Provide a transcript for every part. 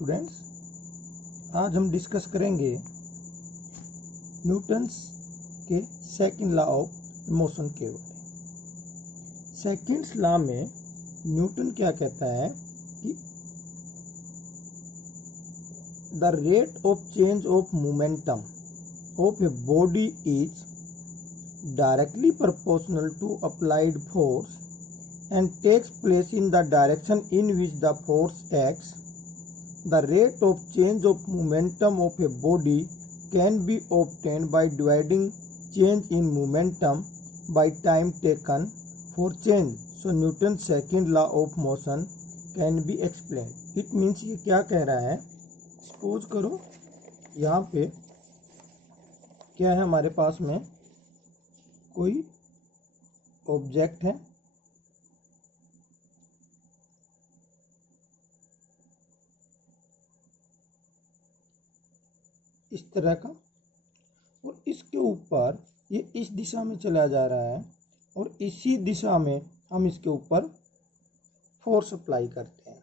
Students, आज हम discuss करेंगे न्यूटन्स के सेकंड लॉ ऑफ मोशन के बारे में। सेकंड लॉ में न्यूटन क्या कहता है कि the rate of change of momentum of a body is directly proportional to applied force and takes place in the direction in which the force acts. The rate of change of momentum of a body can be obtained by dividing change in momentum by time taken for change. So Newton's second law of motion can be explained. It means ये क्या कह रहा है, suppose करो यहाँ पे क्या है, हमारे पास में कोई ऑब्जेक्ट है, इस तरह का, और इसके ऊपर ये इस दिशा में चला जा रहा है और इसी दिशा में हम इसके ऊपर फोर्स अप्लाई करते हैं।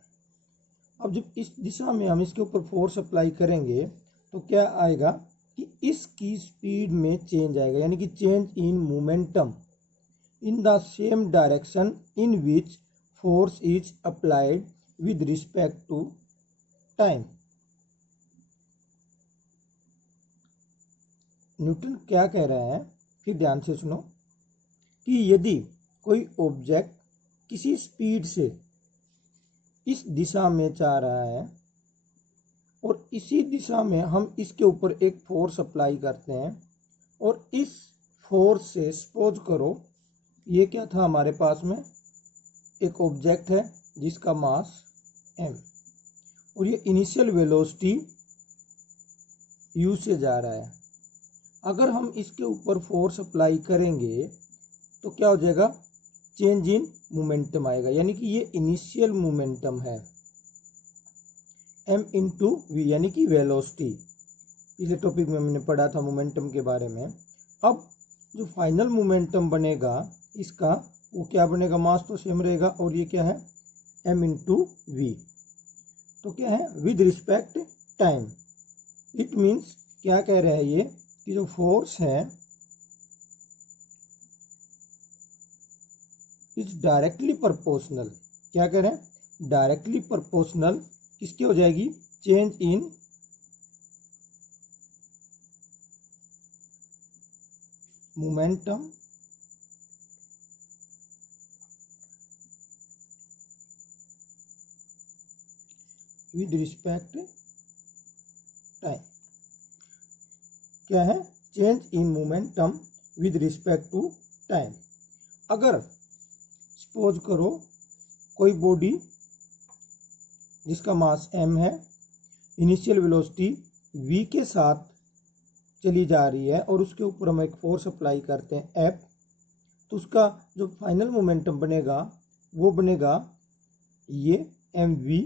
अब जब इस दिशा में हम इसके ऊपर फोर्स अप्लाई करेंगे तो क्या आएगा कि इसकी स्पीड में चेंज आएगा, यानी कि change in momentum in the same direction in which force is applied with respect to time. Newton क्या कह रहा है, फिर ध्यान से सुनो, कि यदि कोई ऑब्जेक्ट किसी स्पीड से इस दिशा में जा रहा है और इसी दिशा में हम इसके ऊपर एक फोर्स अप्लाई करते हैं और इस फोर्स से, सपोज करो ये क्या था, हमारे पास में एक ऑब्जेक्ट है जिसका मास m और ये इनिशियल वेलोसिटी u से जा रहा है। अगर हम इसके ऊपर फोर्स अप्लाई करेंगे तो क्या हो जाएगा, चेंज इन मोमेंटम आएगा, यानी कि ये इनिशियल मोमेंटम है m इंटू वी, यानी कि वेलोसिटी। पिछले टॉपिक में हमने पढ़ा था मोमेंटम के बारे में। अब जो फाइनल मोमेंटम बनेगा इसका, वो क्या बनेगा, मास तो सेम रहेगा और ये क्या है, m इंटू वी। तो क्या है, with respect time. It means क्या कह रहे हैं ये कि जो फोर्स है इज डायरेक्टली प्रोपोर्शनल, क्या कह रहे हैं, डायरेक्टली प्रोपोर्शनल किसके हो जाएगी, change in momentum with respect time. क्या है, change in momentum with respect to time. अगर सपोज करो कोई बॉडी जिसका मास m है, इनिशियल वेलोसिटी v के साथ चली जा रही है और उसके ऊपर हम एक फोर्स अप्लाई करते हैं F, तो उसका जो फाइनल मोमेंटम बनेगा वो बनेगा ये mv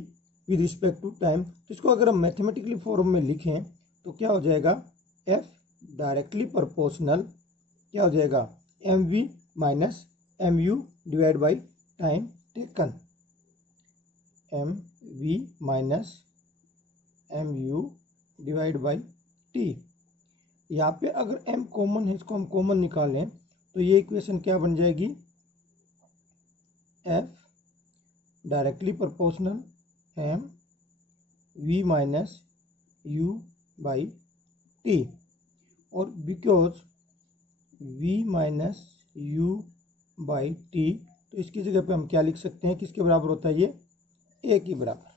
with respect to time. तो इसको अगर हम मैथमेटिकली फॉर्म में लिखें तो क्या हो जाएगा, F डायरेक्टली प्रोपोर्शनल क्या हो जाएगा, mv minus mu divide by time taken, mv minus mu divide by t। यहाँ पे अगर m कॉमन है, इसको हम कॉमन निकालें तो ये इक्वेशन क्या बन जाएगी, F directly proportional m v minus u by t, और because v minus u by T, तो इसकी जगह पे हम क्या लिख सकते हैं, किसके बराबर होता है, ये a के बराबर।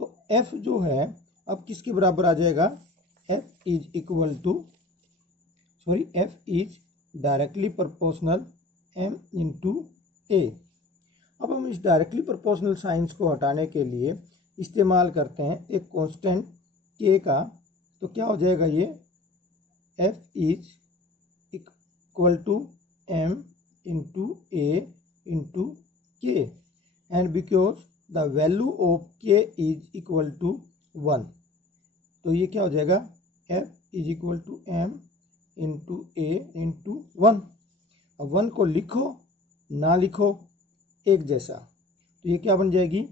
तो f जो है अब किसके बराबर आ जाएगा, f is equal to f is directly proportional m into a। अब हम इस डायरेक्टली प्रोपोर्शनल साइंस को हटाने के लिए इस्तेमाल करते हैं एक कांस्टेंट k का, तो क्या हो जाएगा, ये f is equal to m into a into k, and because the value of k is equal to 1, तो ये क्या हो जाएगा, f is equal to m into a into 1। अब 1 को लिखो ना लिखो एक जैसा, तो ये क्या बन जाएगी,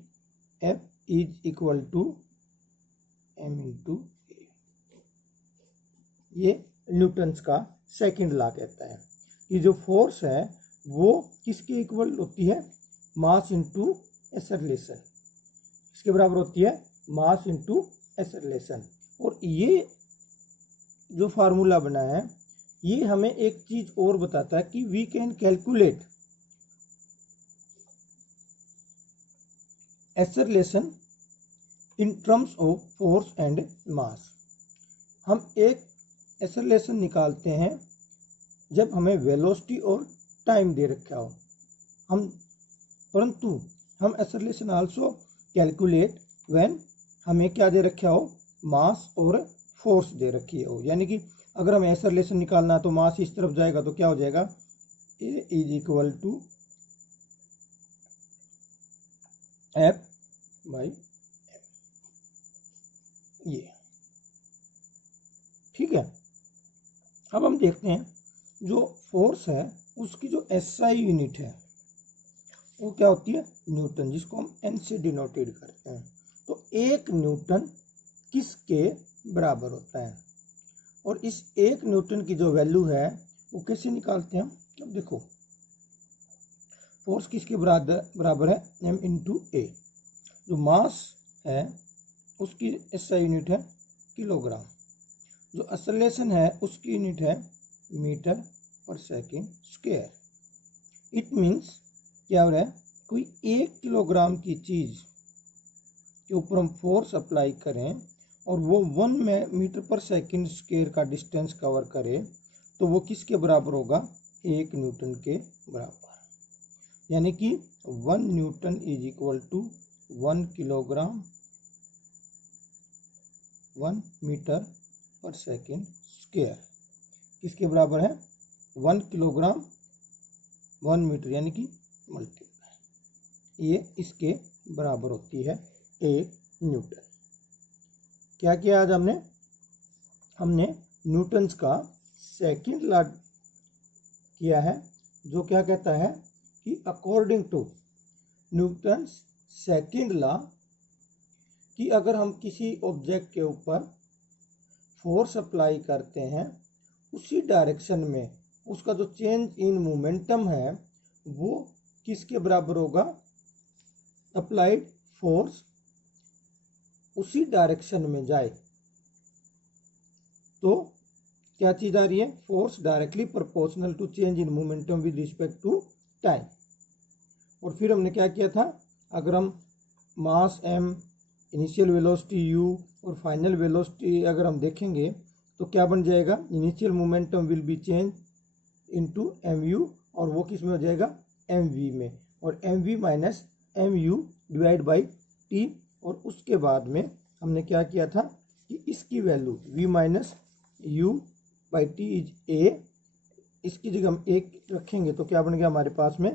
f is equal to m into a. ये न्यूटन्स का सेकंड लॉ कहता है कि जो फोर्स है वो किसके इक्वल होती है, मास इंटू एक्सेलरेशन, इसके बराबर होती है मास इंटू एक्सेलरेशन। और ये जो फार्मूला बना है ये हमें एक चीज और बताता है कि we can calculate acceleration in terms of force and mass. हम एक एक्सेलरेशन निकालते हैं जब हमें वेलोसिटी और टाइम दे रखा हो, परंतु हम एक्सेलरेशन आल्सो कैलकुलेट व्हेन हमें क्या दे रखा हो, मास और फोर्स दे रखी हो। यानी कि अगर हमें एक्सेलरेशन निकालना है तो मास इस तरफ जाएगा तो क्या हो जाएगा, a is equal to f by m, ये ठीक है। अब हम देखते हैं जो फोर्स है उसकी जो एसआई यूनिट है वो क्या होती है, न्यूटन, जिसको हम एन से डिनोटेड करते हैं। तो एक न्यूटन किसके बराबर होता है, और इस एक न्यूटन की जो वैल्यू है वो कैसे निकालते हैं हम। अब देखो फोर्स किसके बराबर है, m इंटू ए। जो मास है उसकी एसआई यूनिट है किलोग्राम, जो एक्सेलरेशन है उसकी यूनिट है metre per second square. It means क्या हो रहा है, कोई 1 किलोग्राम की चीज के ऊपर हम फोर्स अप्लाई करें और वो 1 मीटर पर सेकेंड स्क्वायर का डिस्टेंस कवर करे तो वो किसके बराबर होगा, 1 न्यूटन के बराबर। यानी कि 1 newton is equal to 1 kilogram 1 metre per second square. किसके बराबर है, 1 किलोग्राम 1 मीटर, यानी कि मल्टीप्लाई, ये इसके बराबर होती है 1 न्यूटन। क्या किया आज हमने न्यूटन्स का सेकंड लॉ किया है, जो क्या कहता है कि according to Newton's second law कि अगर हम किसी ऑब्जेक्ट के ऊपर फोर्स अप्लाई करते हैं उसी डायरेक्शन में उसका जो चेंज इन मोमेंटम है वो किसके बराबर होगा, अप्लाइड फोर्स उसी डायरेक्शन में जाए तो क्या चीज आ रही है, force directly proportional to change in momentum with respect to time. और फिर हमने क्या किया था, अगर हम mass m, initial velocity u और फाइनल वेलोसिटी अगर हम देखेंगे तो क्या बन जाएगा, initial momentum will be change into mu, और वो किस में हो जाएगा, mv में, और mv minus mu divide by t। और उसके बाद में हमने क्या किया था कि इसकी value v minus u by T is a, इसकी जगह हम एक रखेंगे तो क्या बन गया हमारे पास में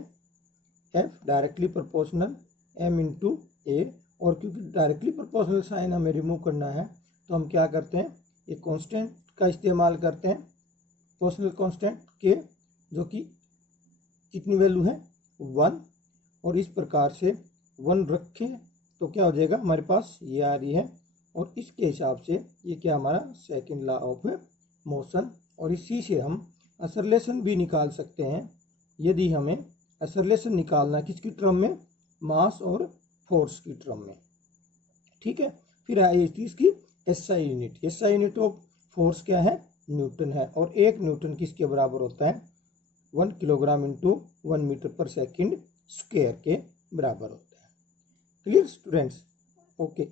f directly proportional m into a। और क्योंकि डायरेक्टली प्रोपोर्शनल साइन हमें रिमूव करना है तो हम क्या करते हैं, ये कांस्टेंट का इस्तेमाल करते हैं, प्रोपोर्शनल कांस्टेंट के, जो कि कितनी वैल्यू है 1, और इस प्रकार से 1 रखें तो क्या हो जाएगा हमारे पास ये आ रही है। और इसके हिसाब से ये क्या हमारा सेकंड लॉ ऑफ मोशन। और इसी से हम एक्सेलरेशन भी निकाल सकते हैं यदि हमें एक्सेलरेशन निकालना किसकी टर्म में, मास और फोर्स की टर्म में, ठीक है। फिर आई इसकी SI unit, SI unit of force क्या है, न्यूटन है, और 1 न्यूटन किसके बराबर होता है, 1 kilogram into 1 metre per second square के बराबर होता है। Clear students, okay.